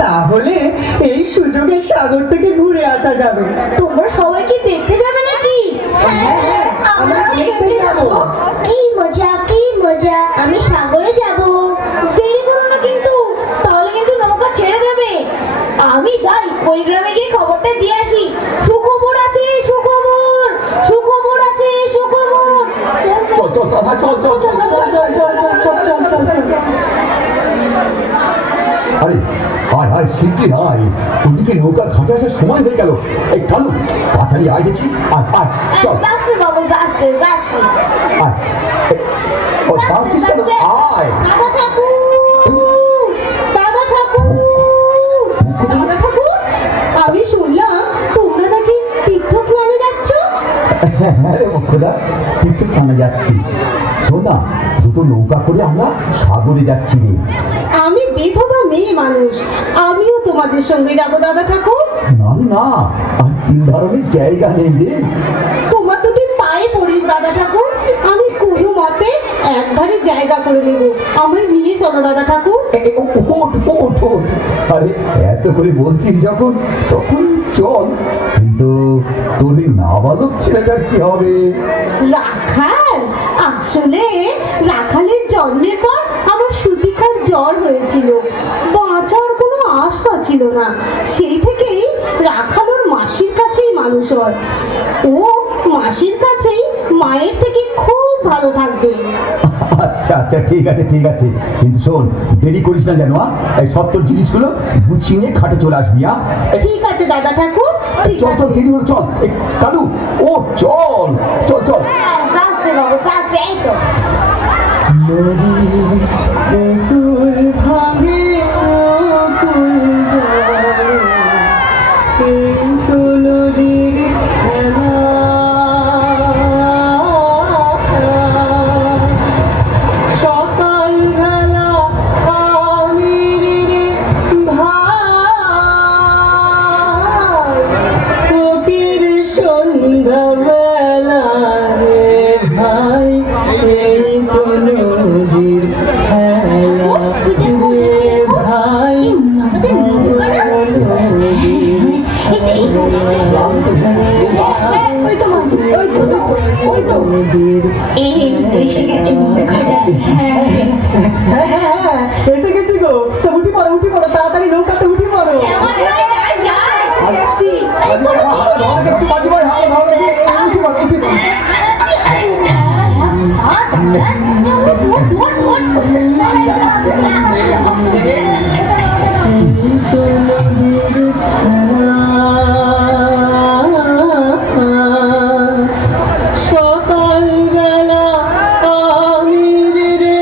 তাহলে এই সুযোগে সাগর থেকে ঘুরে আসা যাবে। তোমরা সবাই কি দেখতে যাবে নাকি? হ্যাঁ, আমরা দেখতে যাব। কি মজা, কি মজা! আমি সাগরে যাব। দেরি করো না কিন্তু, তাহলে কিন্তু নৌকা ছেড়ে দেবে। আমি যাই, ওই গ্রামে গিয়ে খবরটা দিয়ে আসি। সুখবর আছে, সুখবর, সুখবর আছে, সুখবর। চল চল চল চল চল চল চল। আরে আয় আয় শিগগির আয়, ওদিকে নৌকা ঘাটে আসার সময় হয়ে গেল। এই কালু তাড়াতাড়ি আয় দেখি। আয় আয় চল। যাচ্ছে বাবু, যাচ্ছে যাচ্ছে। আয় ও যাচ্ছিস কেন? আয় দাদা ঠাকুর, দাদা ঠাকুর, দাদা ঠাকুর, আমি শুনলাম তোমরা নাকি তীর্থ স্নানে যাচ্ছ। হ্যাঁ রে মুখ্যদা, তীর্থ স্থানে যাচ্ছি। শোন না, দুটো নৌকা করে আমরা সাগরে যাচ্ছি রে। আমি বিধবা মেয়ে মানুষ, আমিও তোমাদের সঙ্গে যাব দাদা ঠাকুর। না রে না, আর তিন ধরনের জায়গা নেই রে। তোমার দুটি পায়ে পড়িস দাদা ঠাকুর, আমি কোনো মতে একধারে জায়গা করে নেব, আমায় নিয়ে চলো দাদা ঠাকুর। ওঠ ওঠ ওঠ। আরে এত করে বলছিস যখন, তখন চল। কিন্তু তোর এই নাবালক ছেলেটার কি হবে? রাখাল, আসলে রাখালের জন্মের পর আমার সুতিখার জ্বর হয়েছিল, বাঁচার কোনো আশা ছিল না। সেই থেকেই রাখাল ওর মাসির কাছেই মানুষ হয়। ও মাসির কাছেই মায়ের থেকে খুব ভালো থাকবে। আচ্ছা আচ্ছা, ঠিক আছে ঠিক আছে, কিন্তু শোন, দেরি করিস না যেন। এই সত্তর জিনিসগুলো গুছিয়ে নিয়ে খাটে চলে আসবি। ঠিক আছে দাদা ঠাকুর, ঠিক চল আছে। চল, দেরি হলো, চল। কালু ও চল চল চল। যাচ্ছে বাবু, যাচ্ছে। এই তো এসে গেছি গো, সব উঠি পড়ো, উঠি পড়ো, তাড়াতাড়ি নৌকাতে উঠি পড়ো। যাচ্ছি। সকালবেলা আমির রে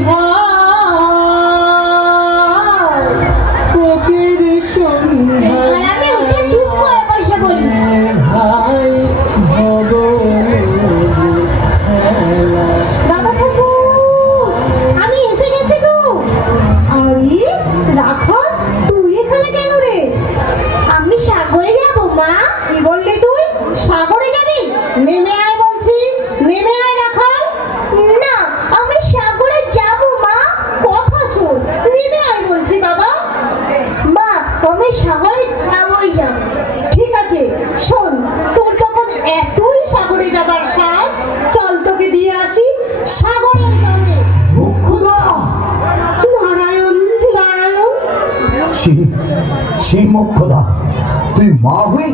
ভাই, ফকির সন্ধ্যা আমি উঠে চুপ করে বসে বলি। ভাই ভব। দাদা ঠাকুর, আমি এসে গেছি গো। আরে রাখাল, তুই এখানে কেন রে? আমি সাগরে যাব মা। কি বললি তুই? সাগরে যাবি? নেমে আয় বলছি, নেমে আয় রাখাল। না, আমি সাগরে যাব মা। কথা শোন, নেমে আয় বলছি বাবা। মা, আমি সাগরে যাবই যাব। ঠিক আছে, শোন, তোর যখন এতই সাগরে যাবার সাথ, চল তোকে দিয়ে আসি সাগরের জলে। মুখ্যদা, নারায়ণ নারায়ণ। সেই মুখ্যদা, তুই মা হয়ে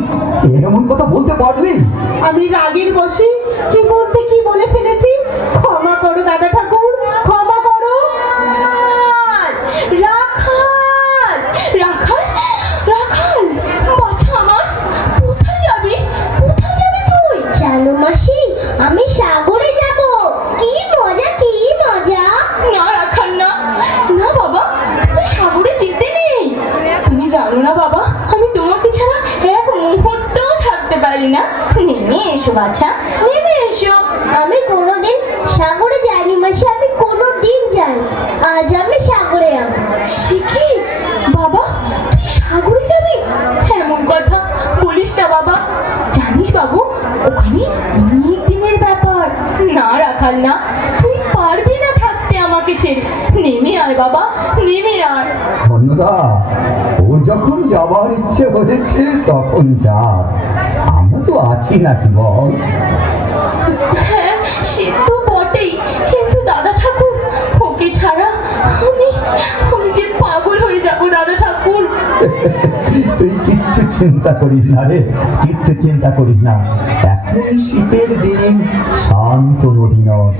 এমন কথা বলতে পারলি? আমি রাগের বশে কি বলতে কি বলে ফেলেছি, ক্ষমা করো দাদা ঠাকুর, ক্ষমা করো। রাখাল, রাখাল, নেমে এসো বাছা, নেমে এসো। আমি কোনোদিন সাগরে যাইনি মাসি, আমি কোনোদিন যাই। আজ আমি সাগরে যাব। সে কি বাবা, তুই সাগরে যাবি? এমন কথা বলিস না বাবা। জানিস বাবু, ওখানে অনেক দিনের ব্যাপার। না রাখাল না, তুই পারবি না থাকতে আমাকে ছেড়ে। নেমে আয় বাবা, নেমে আয়। অন্নদা, ওর যখন যাবার ইচ্ছে হয়েছে তখন যা, আমরা তো আছি নাকি বল? হ্যাঁ সে তো বটেই, কিন্তু দাদা ঠাকুর, ওকে ছাড়া আমি আমি যে পাগল হয়ে যাব দাদা ঠাকুর। তুই কিচ্ছু চিন্তা করিস না রে, কিচ্ছু চিন্তা করিস না। এখন শীতের দিন, শান্ত নদী নদ,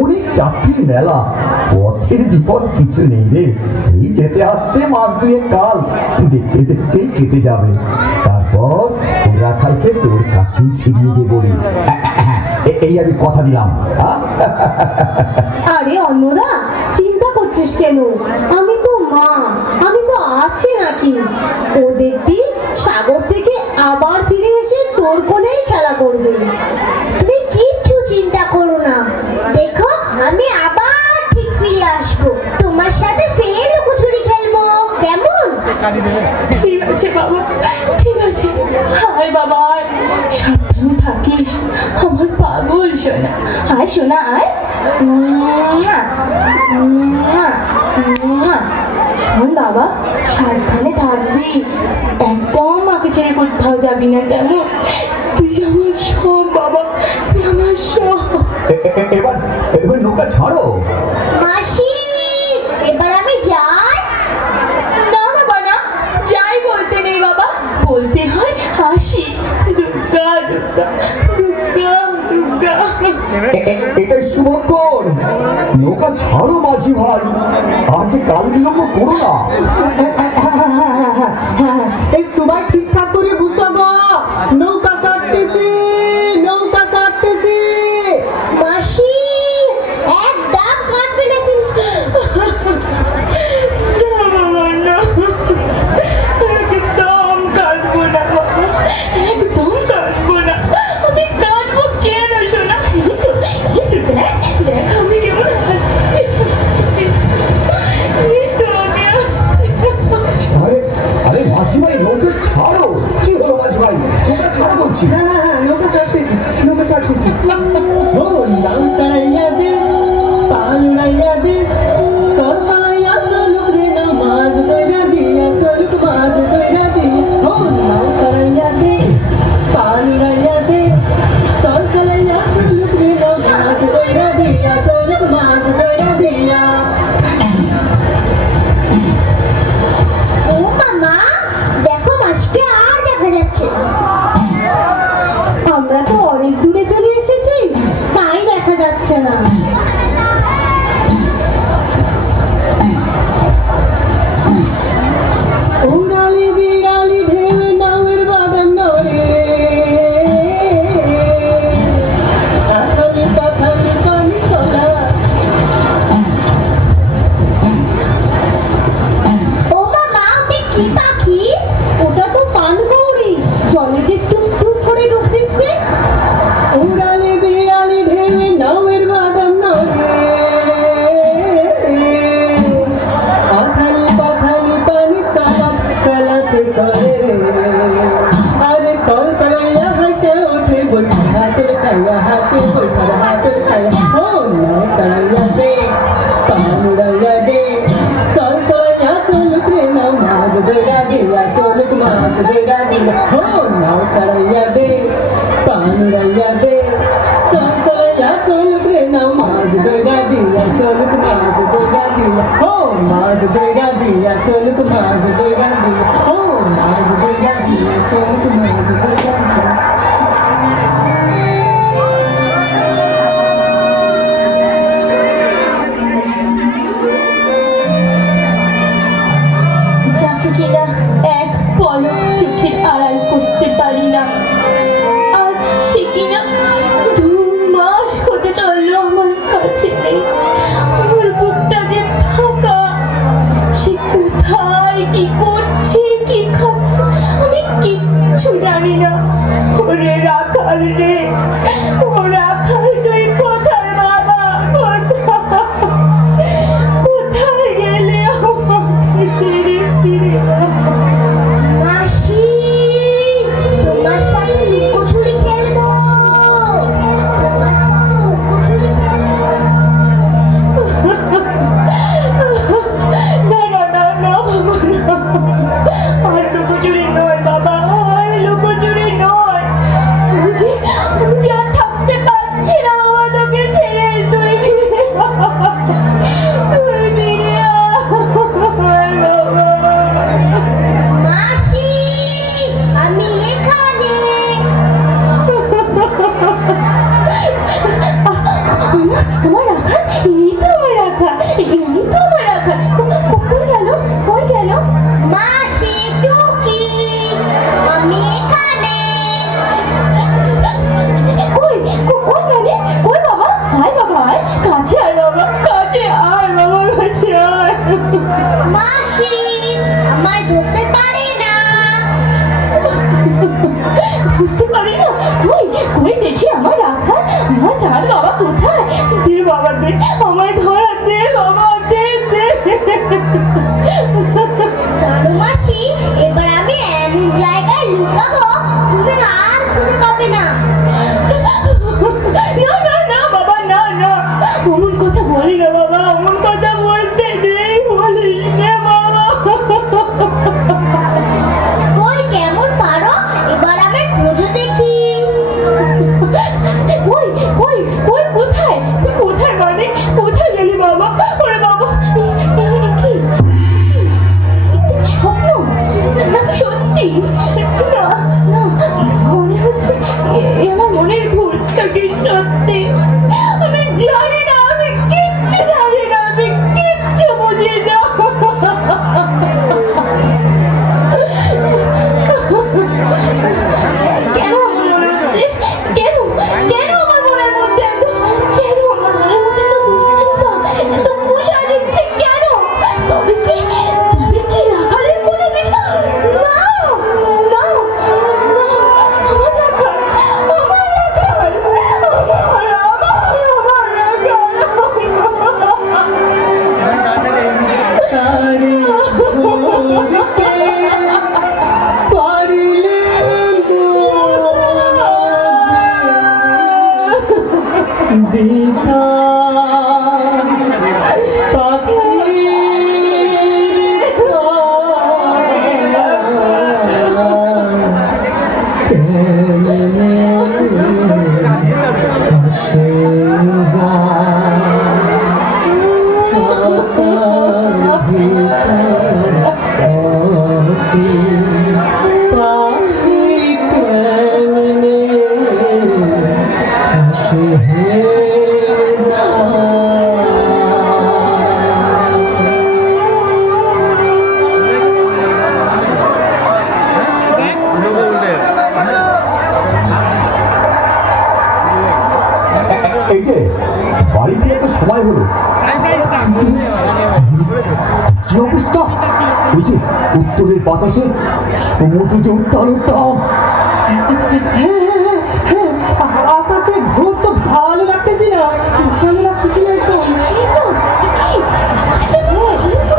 অনেক যাত্রীর মেলা, পথের বিপদ কিছু নেই রে। এই যেতে আসতে মাস দুয়েক কাল দেখতে দেখতেই কেটে যাবে। তারপর ওই রাখালকে তোর কাছেই ফিরিয়ে দেবো রে। এই আমি কথা দিলাম। আরে অন্নদা, চিন্তা করছিস কেন? আমি তো মা, আমি তো আছি নাকি? ও দেখবি সাগর থেকে আবার ফিরে এসে তোর কোলেই খেলা করবে। তুমি কিচ্ছু চিন্তা করো না, দেখো আমি আবার ঠিক ফিরে আসবো, তোমার সাথে ফের লুকোচুরি খেলবো, কেমন? ঠিক আছে বাবা, ঠিক আছে। আয় বাবা আয়, সাবধানে থাকিস আমার পাগল সোনা। আয় সোনা আয়। মুয়া, মুয়া, মুয়া। শোন বাবা, সাবধানে থাকবি, একদম মাকে ছেড়ে কোথাও যাবি না, কেমন? তুই আমার সব বাবা, তুই আমার সব। এবার এবার নৌকা ছাড়ো। মাসি, এবার আমি যাই? না বাবা না, যাই বলতে নেই বাবা, বলতে হয় আসি। দুর্গা দুর্গা দুর্গা দুর্গা। এটাই শুভক্ষণ। নৌকা ছাড়ো মাঝি ভাই, আর যে কাল বিলম্ব করো না। এই সবাই ঠিকঠাক করে বুঝতে গো, নৌকা ছাড়তেছি, নৌকা ছাড়তেছি। মাসি, একদম কাটবে না কিন্তু। না বাবা না, একদম কাটবো না বাবা, একদম কাটবো না। আমি কাটবো কেন শোনা? এই তো দেখ, দেখ আমি কেমন হাসছি। এই তো আমি হাসছি। আরে আরে মাঝি ভাই, নৌকা ছাড়ো। কি হলো মাঝি ভাই, নৌকা ছাড়ো বলছি। হ্যাঁ, নৌকা ছাড়তেছি, নৌকা ছাড়তেছি। ও নাও সারাইয়া দে, পাল উড়াইয়া দে, সল সালাইয়া সলুক রে নামাজ দইরা দিয়া, সলুক মাজ দইরা দিয়া। ও নাও সারাইয়া দে, পাল উড়াইয়া দে, সল সালাইয়া সলুক রে নামাজ দইরা দিয়া, সলুক মাজ দইরা দিয়া। ও মামা, দেখো মাসকে আর দেখা যাচ্ছে না। আমরা তো অনেক দূরে চলে এসেছি, তাই দেখা যাচ্ছে না। উড়ালি বিড়ালি ঢেউ নামের বাগান নড়ে, আথালি পাথালি পানি সলা। ও মামা, ওটা কি পাখি? ওটা তো পানকৌড়ি, জলে যে টুক টুক করে ডুব দিচ্ছে। উড়ালি বিড়ালি ঢেউ নামের বাগান নড়ে, আথালি পাথালি পানি সালাত সালাত করে। আরে কল কলাইয়া হাসে ওঠে, বৈঠার হাতের ছায়া হাসে, বৈঠার হাতের ছায়া। ও নাও সারাইয়া দে, পান উড়াইয়া দে, সল সলাইয়া সলুক রে নামাজ দইরা দিয়া, সলুক মাজ দইরা দিয়া। ও নাও সারাইয়া দে, পান উড়াইয়া দে, সল সলাইয়া সলুক রে নামাজ দইরা দিয়া, সলুক মাজ দইরা দিয়া। ও মাজ দইরা দিয়া, সলুক মাজ দইরা দিয়া। ও মাজ দইরা দিয়া, সলুক মাজ দইরা দিয়া। যাকে কিনা এক পলক চোখের আড়াল করতে পারি না, আজ সে কিনা 2 মাস হতে চললো আমার কাছে নেই। আমার বুকটা যে ফাঁকা, সে কোথায় কি কই গেল কই গেল? মাসি টুকি আমি এখানে। কই কই মানে কই বাবা? আয় বাবা আয়, কাছে আয় বাবা, কাছে আয় বাবা, কাছে আয়। মাসি আমায় ধরতে পারে না। ধরতে পারে না? কই কই দেখি আমার রাখা, আমার চাঁদ বাবা কোথায়? দে বাবা দে, আমায় ধরা দে বাবা, দে দে। চলো মাসি, এবার আমি এমন জায়গায় লুকাবো তুমি আর খুঁজে পাবে না। না না না বাবা, না না, অমন কথা বলি না বাবা, অমন কথা বলতে নেই, বলিস না বাবা। কই কেমন পারো, এবার আমি খোঁজো দেখি। কই কই কই কোথায়, তুই কোথায় মানে কোথায় গেলি বাবা? ওরে বাবা, কি স্বপ্ন নাকি সত্যি? না না, মনে হচ্ছে আমার মনের ভুলটাকে সত্যি। আমি জানি না, আমি কিচ্ছু জানি না, আমি কিচ্ছু বুঝি না। কেন আমার মনে হচ্ছে, কেন কেন আমার মনের মধ্যে এত, কেন আমার মনের মধ্যে এত দুশ্চিন্তা, এত কুষা দিচ্ছে কেন? তবে কি রাখালের কোনো বিপদ? না না না, আমার রাখাল, আমার রাখাল, আমার তারে ধরতে পারিলে দিতা এই যে বাড়ি ফিরে তো সময় হলো, কি অবস্থা? ওই যে উত্তরের বাতাসে সমুদ্র যে উত্তাল উত্তাল। আকাশে ভোর তো ভালো লাগতেছি না, ভালো লাগতেছি না একদম।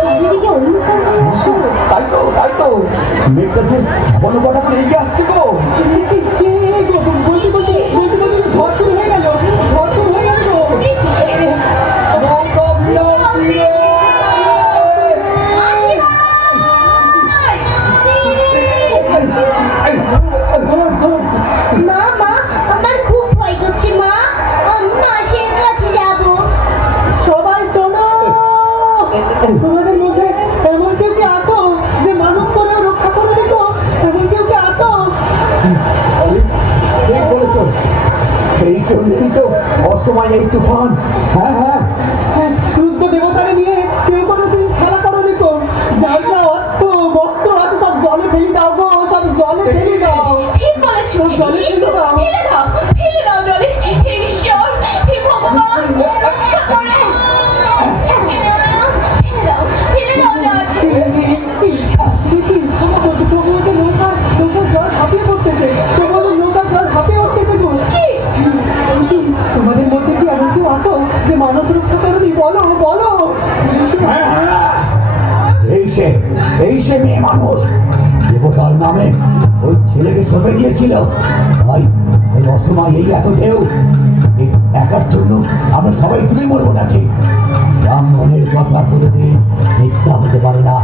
চারিদিকে অন্ধকার হয়ে আসলো। তাই তো মেঘটা যে ঘন ঘটা করে এগিয়ে আসছে গো। বলতে বলতে বলতে বলতে ঝড় শুরু হয়ে গেল, ঝড় শুরু হয়ে গেল গো। মা মা, আমার খুব ভয় করছে মা, আমি মাসির কাছে যাব। সবাই শোনো, তোমাদের মধ্যে এমন কেউ কি আসো যে মানব করেও রক্ষা করে দিত? এমন কেউ কি আসো? ঠিক বলেছ, সেই জন্যই তো অসময় এই তুফান। হ্যাঁ হ্যাঁ, যুদ্ধ দেবতারে নিয়ে কেউ কোনোদিন খেলা করনি তো? যার যা অর্থ বস্ত্র আছে সব জলে ফেলে দাও গো, সব জলে ফেলে দাও। ঠিক বলেছো, সব জলে ফেলে দাও। ফেলে দাও, ফেলে দাও জলে। হে ঈশ্বর, হে ভগবান, রক্ষা করো। ফেলে দাও, ফেলে দাও না আছে। তবুও যে নৌকা জল ঝাঁপিয়ে পড়তেছে, তবুও যে নৌকা জল ঝাঁপিয়ে উঠতেছে গো। তোমাদের মধ্যে কি এমন কেউ আসো যে মানব রক্ষা করনি? বলো বলো। এই সে মেয়ে মানুষ দেবতার নামে ওই ছেলেকে সঁপে দিয়েছিল, তাই ওই অসময় এই এত ঢেউ। এই একার জন্য আমরা সবাই ডুবে মরবো নাকি? ব্রাহ্মণের কথা কোনোদিন মিথ্যা হতে পারে না,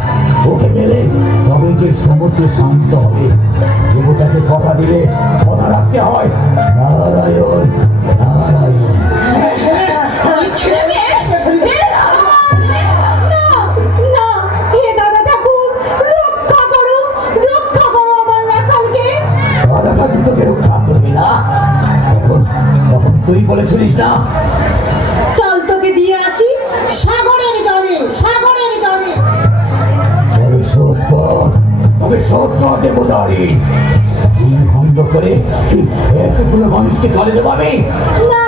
ওকে পেলে তবে যে সমুদ্র শান্ত হবে। দেবতাকে কথা দিলে কথা রাখতে হয়। নারায়ণ নারায়ণ। ছেলে মেয়ে, ফেলে দাও। না, হে দাদা ঠাকুর, রক্ষা করো আমার রাখালকে। দাদা ঠাকুর তোকে রক্ষা করবে না, তখন তুই বলেছিলিস না? চল তোকে দিয়ে আসি সাগরের জলে, সাগরের জলে। দেবতারই দিন ভঙ্গ করে এতগুলো মানুষকে চলে দেবো আমি? না